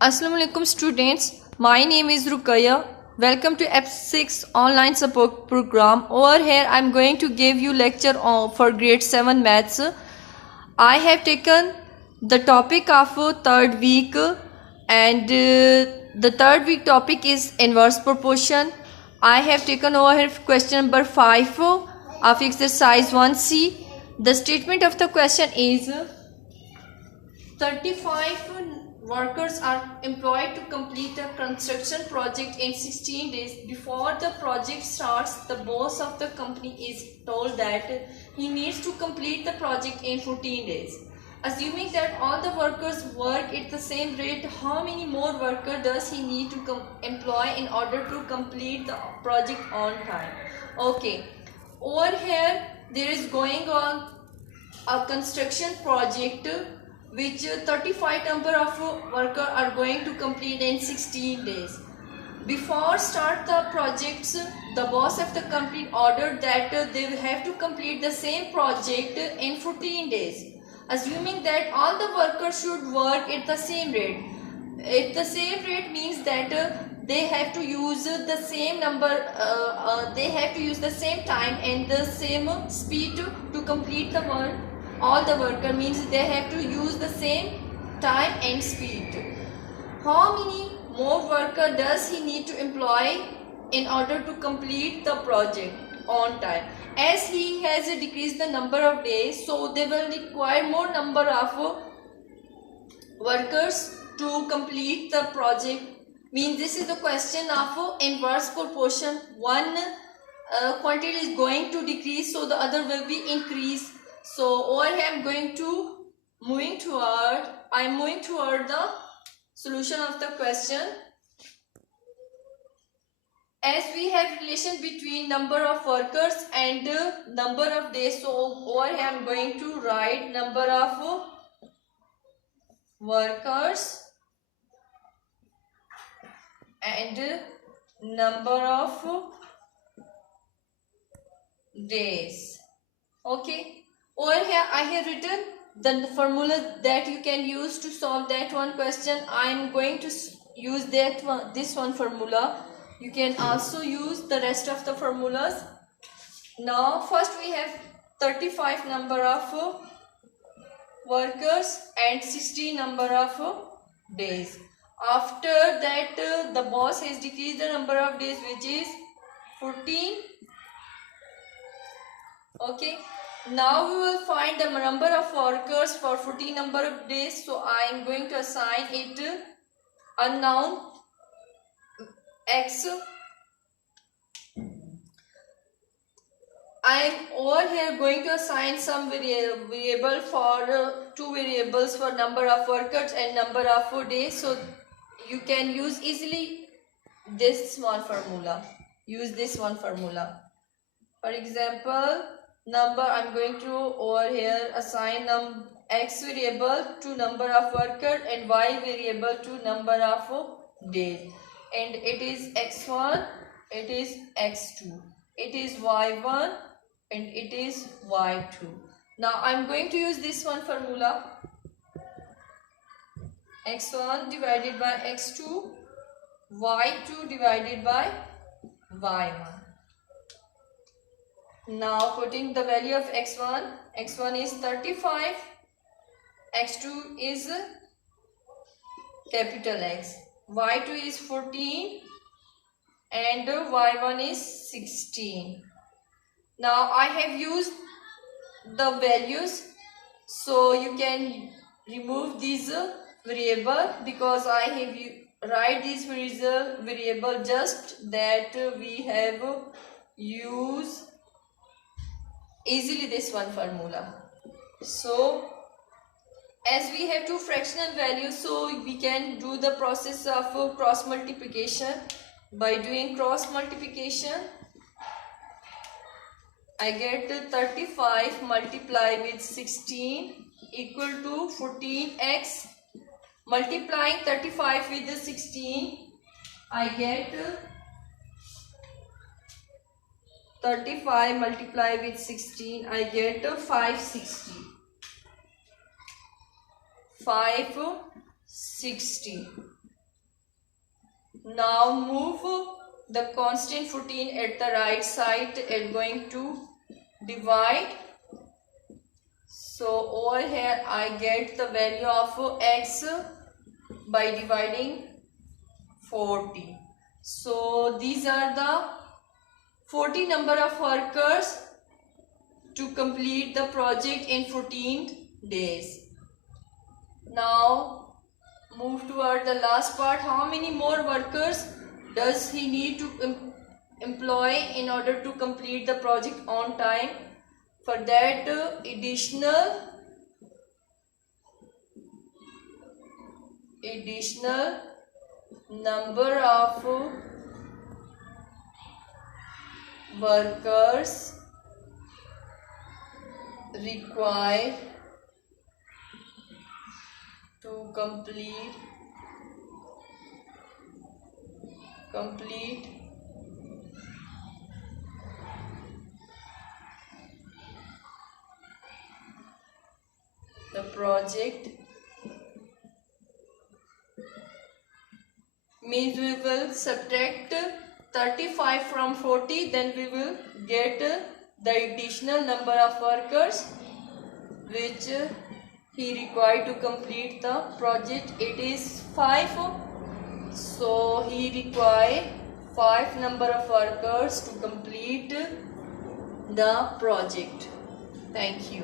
Assalamu alaikum students, my name is Rukaya. Welcome to F6 online support program. Over here I am going to give you lecture for grade 7 maths. I have taken the topic of third week and the third week topic is inverse proportion. I have taken over here question number 5 of exercise 1C. The statement of the question is 35 workers are employed to complete a construction project in 16 days. Before the project starts, the boss of the company is told that he needs to complete the project in 14 days. Assuming that all the workers work at the same rate, how many more workers does he need to employ in order to complete the project on time? Okay, over here there is going on a construction project which 35 number of workers are going to complete in 16 days. Before start the projects, the boss of the company ordered that they will have to complete the same project in 14 days. Assuming that all the workers should work at the same rate. At the same rate means that they have to use the same number, they have to use the same time and the same speed to complete the work. All the worker means they have to use the same time and speed. How many more worker does he need to employ in order to complete the project on time? As he has decreased the number of days, so they will require more number of workers to complete the project. Means this is the question of inverse proportion. One quantity is going to decrease, so the other will be increased. So over here I am moving toward the solution of the question. As we have relation between number of workers and number of days, so over here I am going to write number of workers and number of days. Okay, over here I have written the formula that you can use to solve that one question. I am going to use this one formula. You can also use the rest of the formulas. Now first we have 35 number of workers and 60 number of days. After that the boss has decreased the number of days, which is 14. Okay, now we will find the number of workers for 14 number of days. So I am going to assign it unknown x. I am over here going to assign some variable for two variables for number of workers and number of days. So you can use easily this one formula. Use this one formula. For example, number I am going to over here assign x variable to number of workers and y variable to number of days. And it is x1, it is x2, it is y1 and it is y2. Now I am going to use this one formula. x1 divided by x2, y2 divided by y1. Now putting the value of x1 is 35, x2 is capital X, y2 is 14 and y1 is 16. Now I have used the values, so you can remove these variable because I have write this variable just that we have used easily this one formula. So as we have two fractional values, so we can do the process of cross multiplication. By doing cross multiplication, I get 35 multiplied with 16 equal to 14x. Multiplying 35 with the 16, I get 35 multiplied with 16, I get 560. 560. Now move the constant 14 at the right side and going to divide. So over here I get the value of x by dividing 40. So these are the 40 number of workers to complete the project in 14 days. Now move toward the last part. How many more workers does he need to employ in order to complete the project on time? For that, additional number of workers required to complete the project, means we will subtract 35 from 40, then we will get the additional number of workers which he required to complete the project. It is 5, so he required 5 number of workers to complete the project. Thank you.